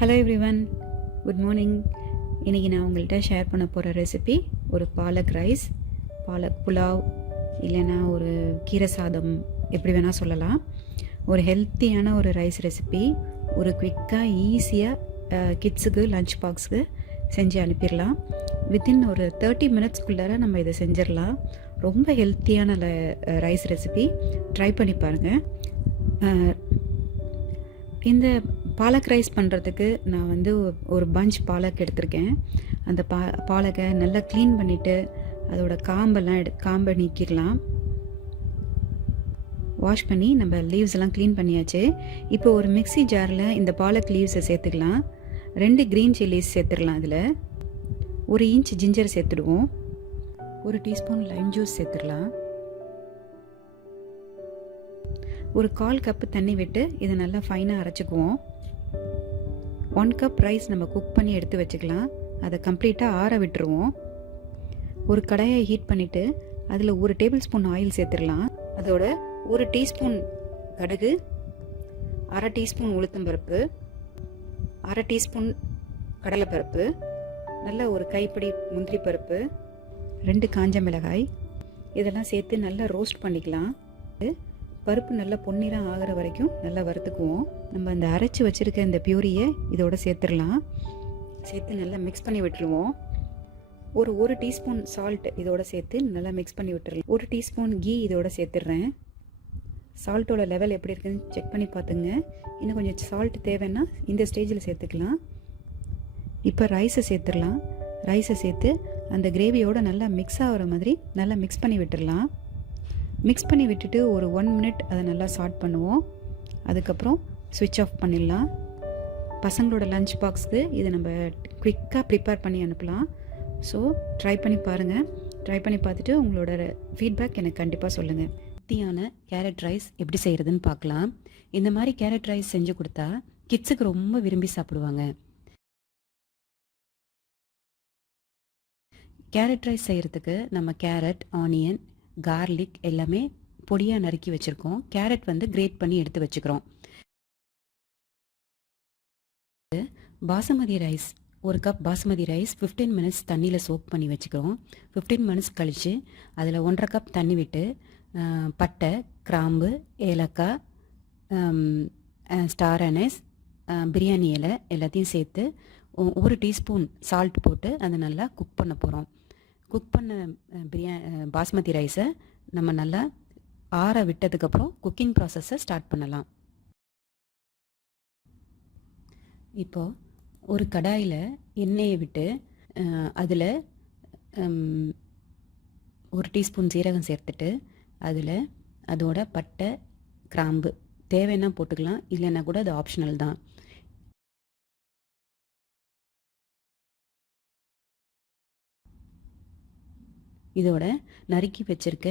Hello everyone, good morning. இன்றைக்கி நான் உங்கள்கிட்ட ஷேர் பண்ண போகிற ரெசிபி ஒரு பாலக் ரைஸ், பாலக் புலாவ், இல்லைன்னா ஒரு கீரை சாதம், எப்படி வேணால் சொல்லலாம். ஒரு ஹெல்த்தியான ஒரு ரைஸ் ரெசிபி, ஒரு குவிக்காக ஈஸியாக கிட்ஸுக்கு லஞ்ச் பாக்ஸுக்கு செஞ்சு அனுப்பிடலாம். வித்தின் ஒரு 30 மினிட்ஸ்க்குள்ளார நம்ம இதை செஞ்சிடலாம். ரொம்ப ஹெல்த்தியான ரைஸ் ரெசிபி, ட்ரை பண்ணி பாருங்கள். இந்த பாலக் ரைஸ் பண்ணுறதுக்கு நான் வந்து ஒரு பஞ்ச் பாலக் எடுத்திருக்கேன். அந்த பாலக்கை நல்லா க்ளீன் பண்ணிவிட்டு அதோட காம்பை நீக்கிடலாம். வாஷ் பண்ணி நம்ம லீவ்ஸ் எல்லாம் க்ளீன் பண்ணியாச்சு. இப்போ ஒரு மிக்ஸி ஜாரில் இந்த பாலக் லீவ்ஸை சேர்த்துக்கலாம். 2 க்ரீன் சில்லிஸ் சேர்த்துடலாம். அதில் 1 இன்ச் ஜிஞ்சர் சேர்த்துடுவோம். 1 டீஸ்பூன் லைம் ஜூஸ் சேர்த்துடலாம். ஒரு 1/4 கப்பு தண்ணி விட்டு இதை நல்லா ஃபைனாக அரைச்சிக்குவோம். 1 கப் ரைஸ் நம்ம குக் பண்ணி எடுத்து வச்சுக்கலாம். அதை கம்ப்ளீட்டாக ஆற விட்டுருவோம். ஒரு கடாயை ஹீட் பண்ணிவிட்டு அதில் 1 டேபிள் ஸ்பூன் ஆயில் சேர்த்துடலாம். அதோட 1 டீஸ்பூன் கடுகு, 1/2 டீஸ்பூன் உளுத்தம்பருப்பு, 1/2 டீஸ்பூன் கடலைப்பருப்பு, நல்ல ஒரு கைப்பிடி முந்திரி பருப்பு, 2 காஞ்ச மிளகாய், இதெல்லாம் சேர்த்து நல்லா ரோஸ்ட் பண்ணிக்கலாம். பருப்பு நல்லா பொன்னிறம் ஆகிற வரைக்கும் நல்லா வறுத்துக்குவோம். நம்ம அந்த அரைச்சி வச்சுருக்க இந்த பியூரியை இதோட சேர்த்துடலாம். சேர்த்து நல்லா மிக்ஸ் பண்ணி விட்டுருவோம். ஒரு 1 டீஸ்பூன் சால்ட் இதோட சேர்த்து நல்லா மிக்ஸ் பண்ணி விட்டுறலாம். 1 டீஸ்பூன் கீ இதோட சேர்த்துடுறேன். சால்ட்டோட லெவல் எப்படி இருக்குதுன்னு செக் பண்ணி பார்த்துங்க. இன்னும் கொஞ்சம் சால்ட் தேவைன்னா இந்த ஸ்டேஜில் சேர்த்துக்கலாம். இப்போ ரைஸை சேர்த்துடலாம். ரைஸை சேர்த்து அந்த கிரேவியோடு நல்லா மிக்ஸ் ஆகிற மாதிரி நல்லா மிக்ஸ் பண்ணி விட்டுடலாம். மிக்ஸ் பண்ணி விட்டுட்டு ஒரு 1 மினிட் அதை நல்லா சாட் பண்ணுவோம். அதுக்கப்புறம் ஸ்விட்ச் ஆஃப் பண்ணிடலாம். பசங்களோட லஞ்ச் பாக்ஸ்க்கு இதை நம்ம குவிக்காக ப்ரிப்பேர் பண்ணி அனுப்பலாம். ஸோ ட்ரை பண்ணி பாருங்கள். ட்ரை பண்ணி பார்த்துட்டு உங்களோட ஃபீட்பேக் எனக்கு கண்டிப்பாக சொல்லுங்கள். ஹெல்த்தியான கேரட் ரைஸ் எப்படி செய்கிறதுன்னு பார்க்கலாம். இந்த மாதிரி கேரட் ரைஸ் செஞ்சு கொடுத்தா கிட்ஸுக்கு ரொம்ப விரும்பி சாப்பிடுவாங்க. கேரட் ரைஸ் செய்கிறதுக்கு நம்ம கேரட், ஆனியன், கார்லிக் எல்லாமே பொடியாக நறுக்கி வச்சுருக்கோம். கேரட் வந்து கிரேட் பண்ணி எடுத்து வச்சுக்கிறோம். Basmati rice, 1 cup basmati rice 15 minutes தண்ணியில் சோக் பண்ணி வச்சுக்கிறோம். 15 மினிட்ஸ் கழித்து அதில் 1/2 கப் தண்ணி விட்டு பட்டை, கிராம்பு, ஏலக்காய், ஸ்டார் அனஸ், பிரியாணி இலை எல்லாத்தையும் சேர்த்து 1 டீஸ்பூன் சால்ட் போட்டு அதை நல்லா குக் பண்ண போகிறோம். குக் பண்ண பாஸ்மதி ரைஸை நம்ம நல்லா ஆற விட்டதுக்கப்புறம் குக்கிங் ப்ராசஸை ஸ்டார்ட் பண்ணலாம். இப்போது ஒரு கடாயில் எண்ணெயை விட்டு அதில் 1 டீஸ்பூன் சீரகம் சேர்த்துட்டு அதில் அதோட பட்டை, கிராம்பு தேவைன்னா போட்டுக்கலாம், இல்லைன்னா கூட அது ஆப்ஷனல் தான். இதோட நறுக்கி வச்சுருக்க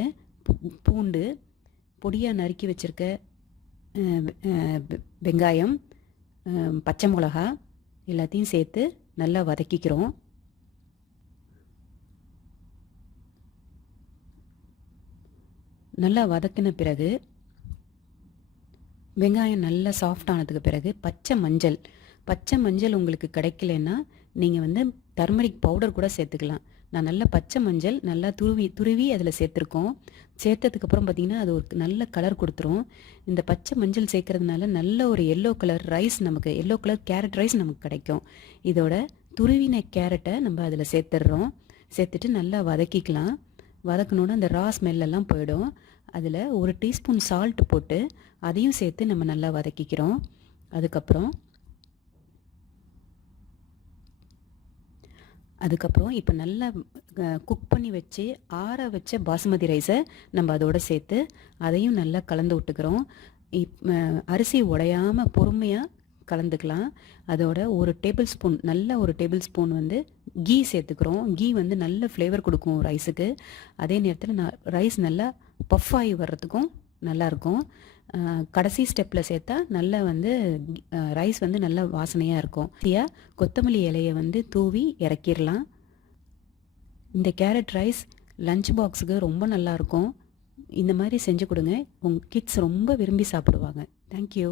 பூண்டு, பொடியாக நறுக்கி வச்சுருக்க வெங்காயம், பச்சை மிளகா எல்லாத்தையும் சேர்த்து நல்லா வதக்கிக்கிறோம். நல்லா வதக்கின பிறகு வெங்காயம் நல்லா சாஃப்ட் ஆனதுக்கு பிறகு பச்சை மஞ்சள் உங்களுக்கு கிடைக்கலன்னா நீங்கள் வந்து டர்மரிக் பவுடர் கூட சேர்த்துக்கலாம். நான் நல்லா பச்சை மஞ்சள் நல்லா துருவி அதில் சேர்த்துருக்கோம். சேர்த்ததுக்கப்புறம் பார்த்திங்கன்னா அது ஒரு நல்ல கலர் கொடுத்துரும். இந்த பச்சை மஞ்சள் சேர்க்கறதுனால நல்ல ஒரு எல்லோ கலர் கேரட் ரைஸ் நமக்கு கிடைக்கும். இதோட துருவின கேரட்டை நம்ம அதில் சேர்த்துடுறோம். சேர்த்துட்டு நல்லா வதக்கிக்கலாம். வதக்கணுன்னா அந்த ரா ஸ்மெல்லாம் போயிடும். அதில் 1 டீஸ்பூன் சால்ட் போட்டு அதையும் சேர்த்து நம்ம நல்லா வதக்கிக்கிறோம். அதுக்கப்புறம் இப்போ நல்லா குக் பண்ணி வச்சு ஆற வச்ச பாசுமதி ரைஸை நம்ம அதோடு சேர்த்து அதையும் நல்லா கலந்து விட்டுக்கிறோம். அரிசி உடையாமல் பொறுமையாக கலந்துக்கலாம். அதோட 1 டேபிள் ஸ்பூன் வந்து கீ சேர்த்துக்கிறோம். கீ வந்து நல்ல ஃப்ளேவர் கொடுக்கும் ரைஸுக்கு. அதே நேரத்தில் ரைஸ் நல்லா பஃப் ஆகி வர்றதுக்கும் நல்லாயிருக்கும். கடைசி ஸ்டெப்பில் சேர்த்தா நல்லா வந்து ரைஸ் வந்து நல்லா வாசனையாக இருக்கும். கொத்தமல்லி இலையை வந்து தூவி இறக்கிடலாம். இந்த கேரட் ரைஸ் லஞ்ச் பாக்ஸுக்கு ரொம்ப நல்லாயிருக்கும். இந்த மாதிரி செஞ்சு கொடுங்க. உங்கள் கிட்ஸ் ரொம்ப விரும்பி சாப்பிடுவாங்க. தேங்க்யூ.